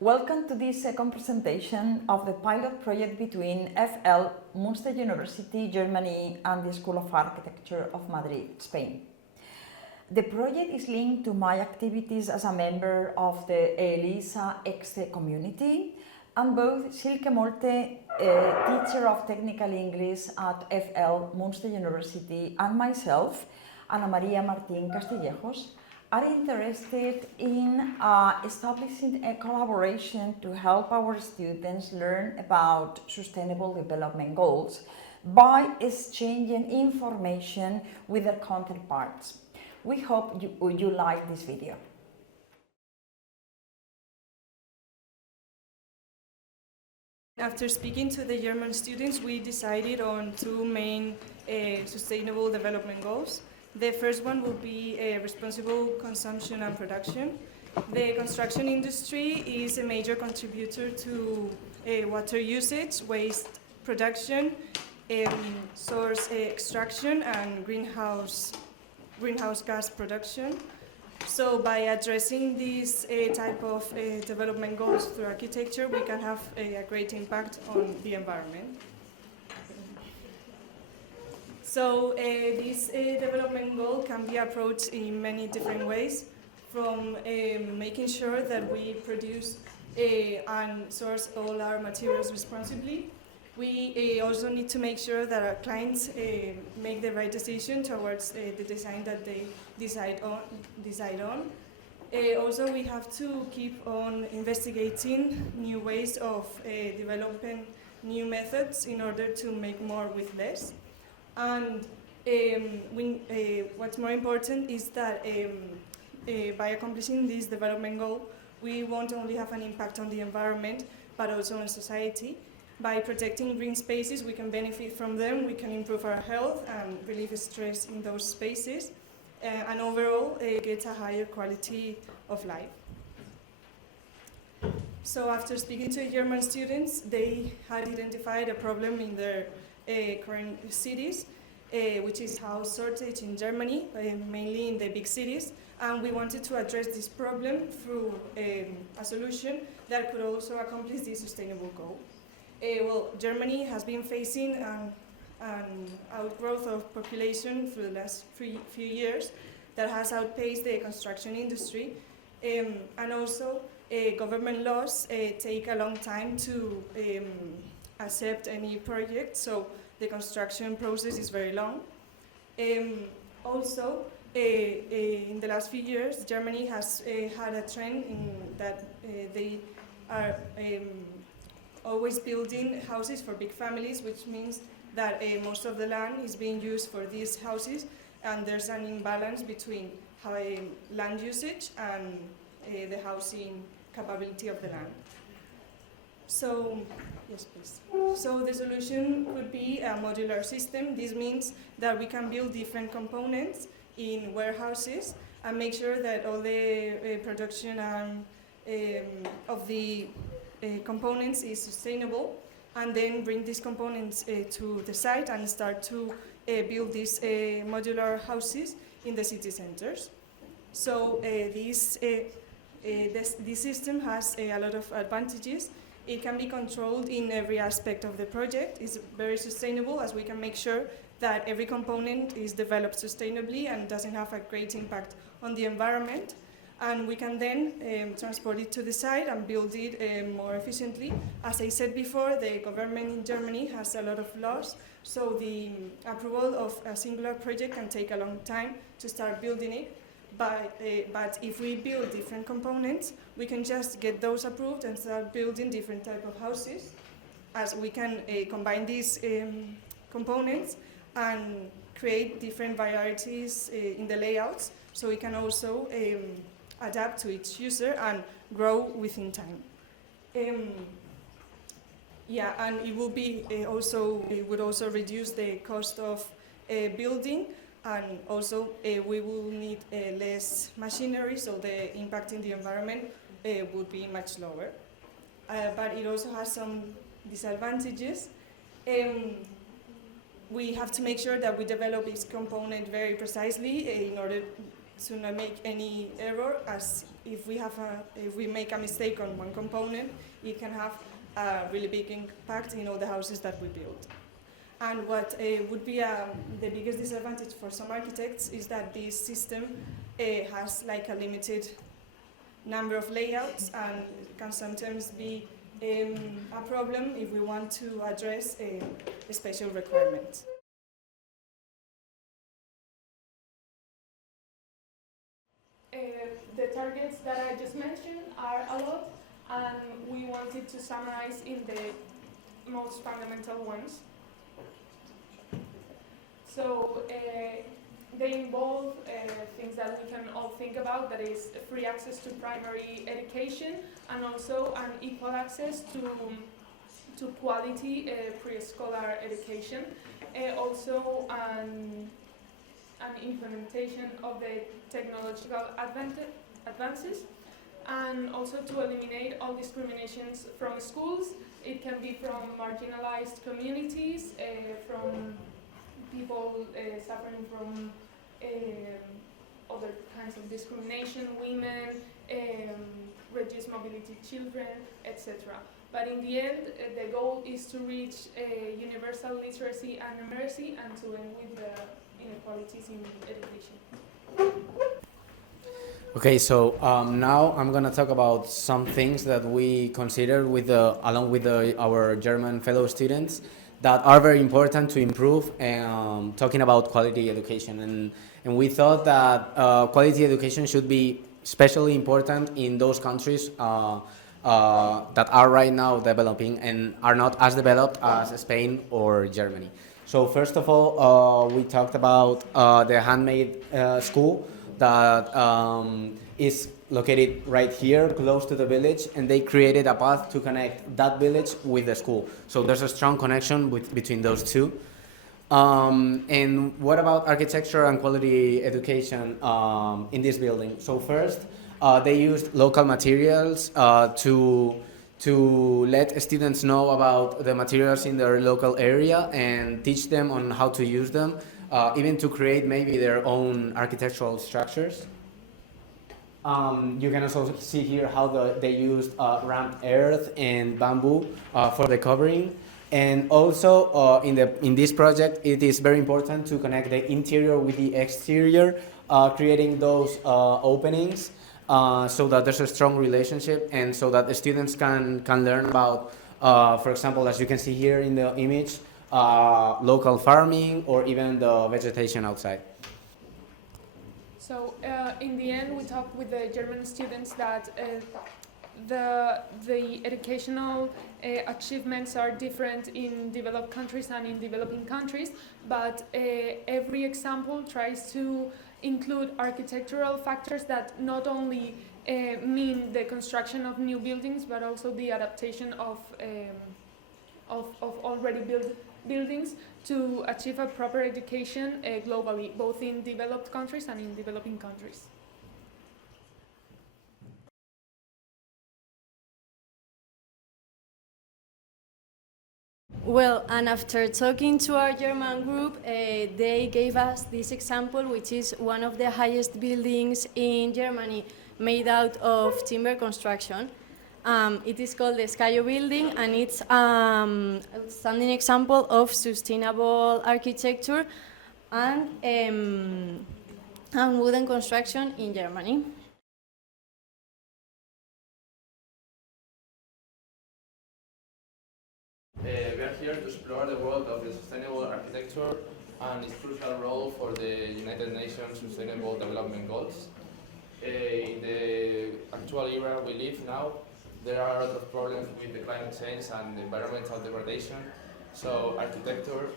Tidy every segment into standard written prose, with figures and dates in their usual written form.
Welcome to this second presentation of the pilot project between FL, Münster University, Germany, and the School of Architecture of Madrid, Spain. The project is linked to my activities as a member of the EELISA EXTE community, and both Silke Molte, teacher of technical English at FL, Münster University, and myself, Ana María Martín Castillejos, are interested in establishing a collaboration to help our students learn about sustainable development goals by exchanging information with their counterparts. We hope you like this video. After speaking to the German students, we decided on two main sustainable development goals. The first one will be responsible consumption and production. The construction industry is a major contributor to water usage, waste production, source extraction, and greenhouse gas production. So by addressing these type of development goals through architecture, we can have a great impact on the environment. So this development goal can be approached in many different ways, from making sure that we produce and source all our materials responsibly. We also need to make sure that our clients make the right decision towards the design that they decide on. Also, we have to keep on investigating new ways of developing new methods in order to make more with less. And what's more important is that by accomplishing this development goal, we won't only have an impact on the environment, but also on society. By protecting green spaces, we can benefit from them, we can improve our health and relieve stress in those spaces, and overall get a higher quality of life. So after speaking to German students, they had identified a problem in their current cities, which is house shortage in Germany, mainly in the big cities, and we wanted to address this problem through a solution that could also accomplish this sustainable goal. Well, Germany has been facing an outgrowth of population through the last few years that has outpaced the construction industry, and also government laws take a long time to accept any project, so the construction process is very long. Also, in the last few years, Germany has had a trend in that they are always building houses for big families, which means that most of the land is being used for these houses, and there's an imbalance between land usage and the housing capability of the land. So, yes, please. So the solution could be a modular system. This means that we can build different components in warehouses and make sure that all the production of the components is sustainable, and then bring these components to the site and start to build these modular houses in the city centers. So this system has a lot of advantages. It can be controlled in every aspect of the project. It's very sustainable, as we can make sure that every component is developed sustainably and doesn't have a great impact on the environment. And we can then transport it to the site and build it more efficiently. As I said before, the government in Germany has a lot of laws, so the approval of a singular project can take a long time to start building it. But if we build different components, we can just get those approved and start building different type of houses, as we can combine these components and create different varieties in the layouts, so we can also adapt to each user and grow within time. Yeah, and it will be it would also reduce the cost of building, and also we will need less machinery, so the impact in the environment would be much lower. But it also has some disadvantages. We have to make sure that we develop each component very precisely in order to not make any error, as if we make a mistake on one component, it can have a really big impact in all the houses that we build. And what would be the biggest disadvantage for some architects is that this system has like a limited number of layouts and can sometimes be a problem if we want to address a special requirement. The targets that I just mentioned are a lot, and we wanted to summarize in the most fundamental ones. So they involve things that we can all think about, that is free access to primary education and also an equal access to quality pre-scholar education. Also an implementation of the technological advances, and also to eliminate all discriminations from schools. It can be from marginalized communities, from people suffering from other kinds of discrimination, women, reduced mobility children, etc. But in the end, the goal is to reach universal literacy and numeracy and to end with the inequalities in education. Okay, so now I'm gonna talk about some things that we consider along with our German fellow students that are very important to improve, talking about quality education. And we thought that quality education should be especially important in those countries that are right now developing and are not as developed as Spain or Germany. So first of all, we talked about the handmade school that is located right here, close to the village, and they created a path to connect that village with the school. So there's a strong connection between those two. And what about architecture and quality education in this building? So first, they used local materials to let students know about the materials in their local area and teach them on how to use them, even to create maybe their own architectural structures. You can also see here how they used ramped earth and bamboo for the covering. And also in this project, it is very important to connect the interior with the exterior, creating those openings so that there's a strong relationship and so that the students can learn about, for example, as you can see here in the image, local farming or even the vegetation outside. So in the end, we talked with the German students that the educational achievements are different in developed countries and in developing countries, but every example tries to include architectural factors that not only mean the construction of new buildings, but also the adaptation of already built buildings to achieve a proper education globally, both in developed countries and in developing countries. Well, and after talking to our German group, they gave us this example, which is one of the highest buildings in Germany, made out of timber construction. It is called the Skyo building, and it's an outstanding example of sustainable architecture and wooden construction in Germany. We are here to explore the world of the sustainable architecture and its crucial role for the United Nations Sustainable Development Goals. In the actual era we live now, there are a lot of problems with the climate change and environmental degradation, so architecture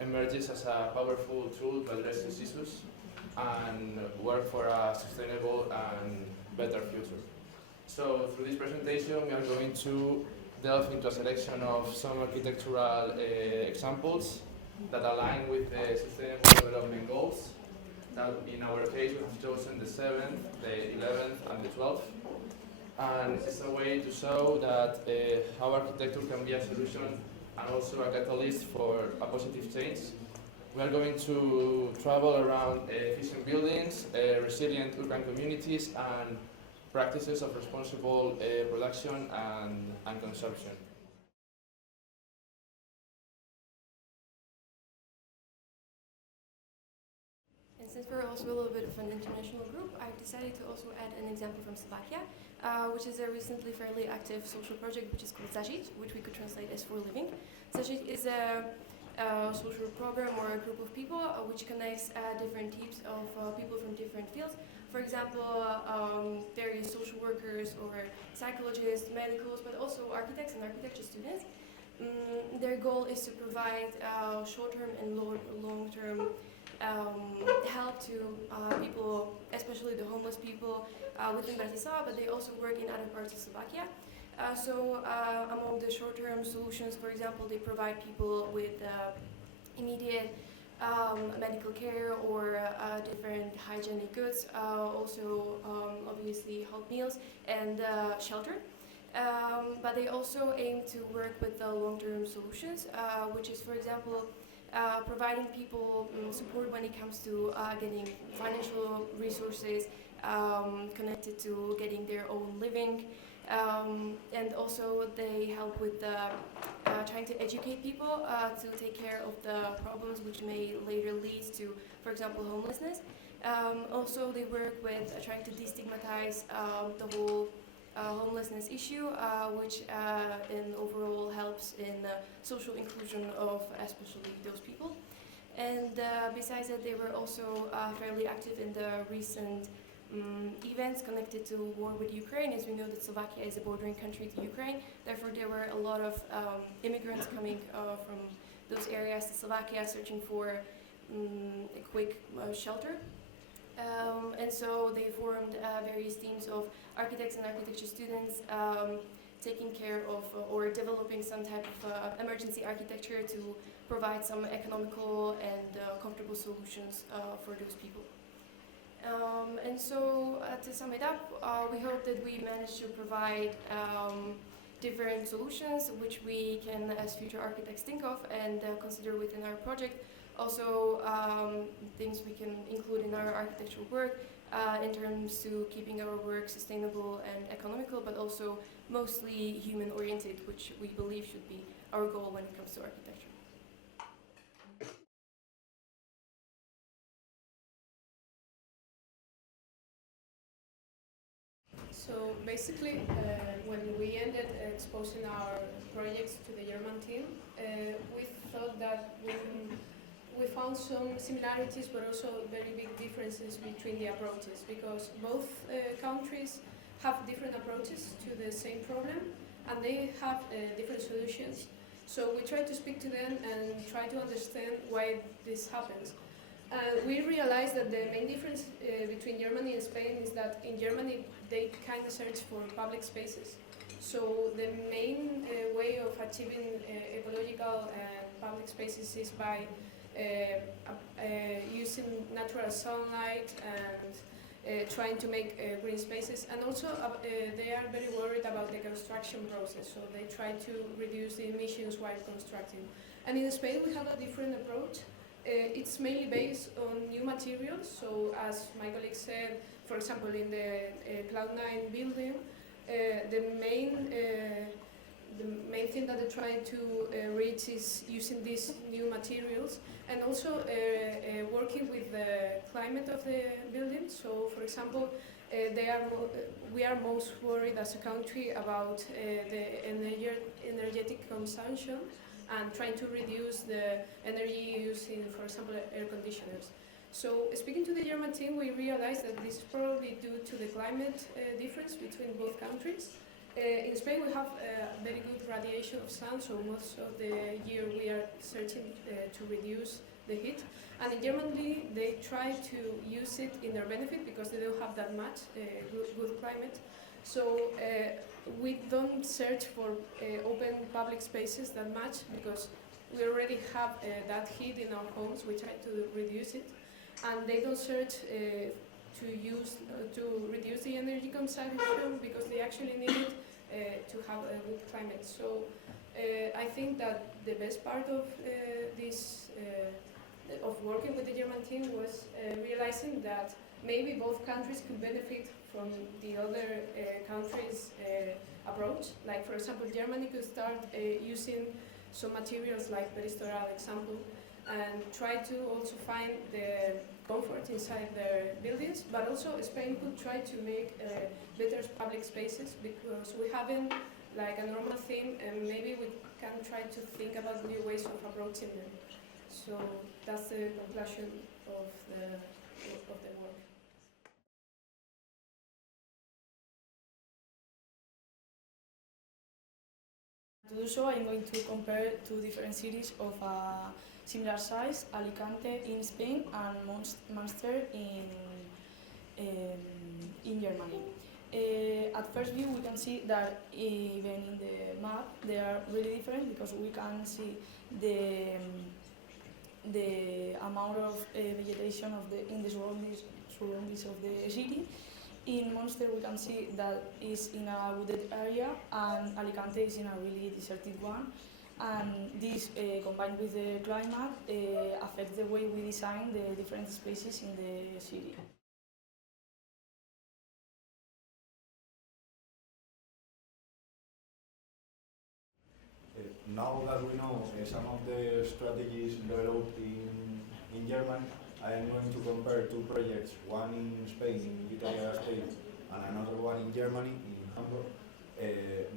emerges as a powerful tool to address these issues and work for a sustainable and better future. So through this presentation we are going to delve into a selection of some architectural examples that align with the Sustainable Development Goals. That in our case we have chosen the 7th, the 11th and the 12th. And it's a way to show that how architecture can be a solution and also a catalyst for a positive change. We are going to travel around efficient buildings, resilient urban communities, and practices of responsible production and consumption. And since we're also a little bit of an international group, I've decided to also add an example from Slovakia, which is a recently fairly active social project which is called Zažiť, which we could translate as For Living. Zažiť is a social program or a group of people which connects different teams of people from different fields. For example, various social workers or psychologists, medicals, but also architects and architecture students. Their goal is to provide short-term and long-term help to people, especially the homeless people within Bratislava, but they also work in other parts of Slovakia. Among the short-term solutions, for example, they provide people with immediate medical care or different hygienic goods, also obviously hot meals and shelter. But they also aim to work with the long-term solutions, which is, for example, providing people support when it comes to getting financial resources connected to getting their own living. And also they help with trying to educate people to take care of the problems which may later lead to, for example, homelessness. Also they work with trying to destigmatize the whole homelessness issue, which in overall helps in social inclusion of especially those people. And besides that, they were also fairly active in the recent events connected to war with Ukraine. As we know that Slovakia is a bordering country to Ukraine, therefore there were a lot of immigrants coming from those areas to Slovakia searching for a quick shelter. And so they formed various teams of architects and architecture students taking care of or developing some type of emergency architecture to provide some economical and comfortable solutions for those people. And so to sum it up, we hope that we managed to provide different solutions which we can as future architects think of and consider within our project. Also things we can include in our architectural work in terms to keeping our work sustainable and economical, but also mostly human oriented, which we believe should be our goal when it comes to architecture. So basically, when we ended exposing our projects to the German team, we thought that we found some similarities but also very big differences between the approaches, because both countries have different approaches to the same problem and they have different solutions. So we try to speak to them and try to understand why this happens. We realized that the main difference between Germany and Spain is that in Germany they kind of search for public spaces. So the main way of achieving ecological public spaces is by using natural sunlight and trying to make green spaces. And also they are very worried about the construction process, so they try to reduce the emissions while constructing. And in Spain we have a different approach. It's mainly based on new materials, so as my colleague said, for example in the Cloud9 building, the main thing that they're trying to reach is using these new materials and also working with the climate of the building. So for example, we are most worried as a country about the energetic consumption and trying to reduce the energy used in, for example, air conditioners. So speaking to the German team, we realized that this is probably due to the climate difference between both countries. In Spain we have very good radiation of sun, so most of the year we are searching to reduce the heat. And in Germany they try to use it in their benefit because they don't have that much good climate. So we don't search for open public spaces that much because we already have that heat in our homes. We try to reduce it, and they don't search to reduce the energy consumption because they actually need it to have a good climate. So I think that the best part of working with the German team was realizing that maybe both countries could benefit from the other countries' approach. Like, for example, Germany could start using some materials like Peristoral example and try to also find the comfort inside their buildings, but also Spain could try to make better public spaces, because we haven't like a normal theme, and maybe we can try to think about new ways of approaching them. So that's the conclusion of the work. To do so, I'm going to compare two different cities of a similar size, Alicante in Spain and Münster in Germany. At first view, we can see that even in the map they are really different, because we can see the amount of vegetation in the surroundings of the city. In Münster we can see that it's in a wooded area, and Alicante is in a really deserted one. And this, combined with the climate, affects the way we design the different spaces in the city. Now that we know some of the strategies developed in Germany, I am going to compare two projects, one in Spain, in Vitoria-Gasteiz, and another one in Germany, in Hamburg,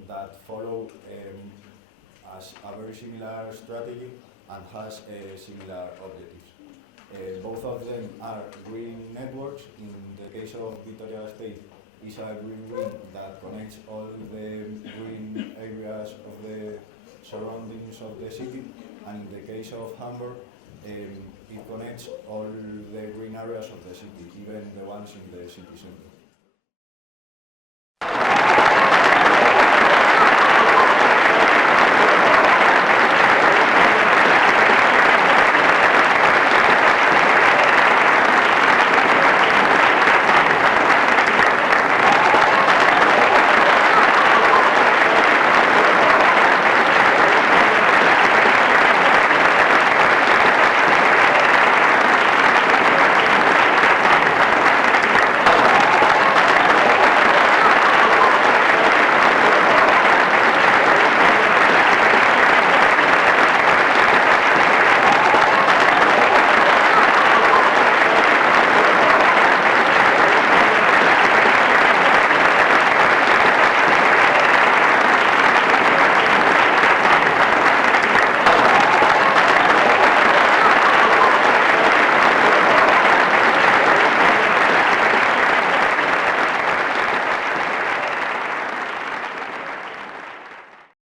that follow as a very similar strategy and has similar objectives. Both of them are green networks. In the case of Vitoria-Gasteiz, it's a green ring that connects all the green areas of the surroundings of the city, and in the case of Hamburg, it connects all the green areas of the city, even the ones in the city center.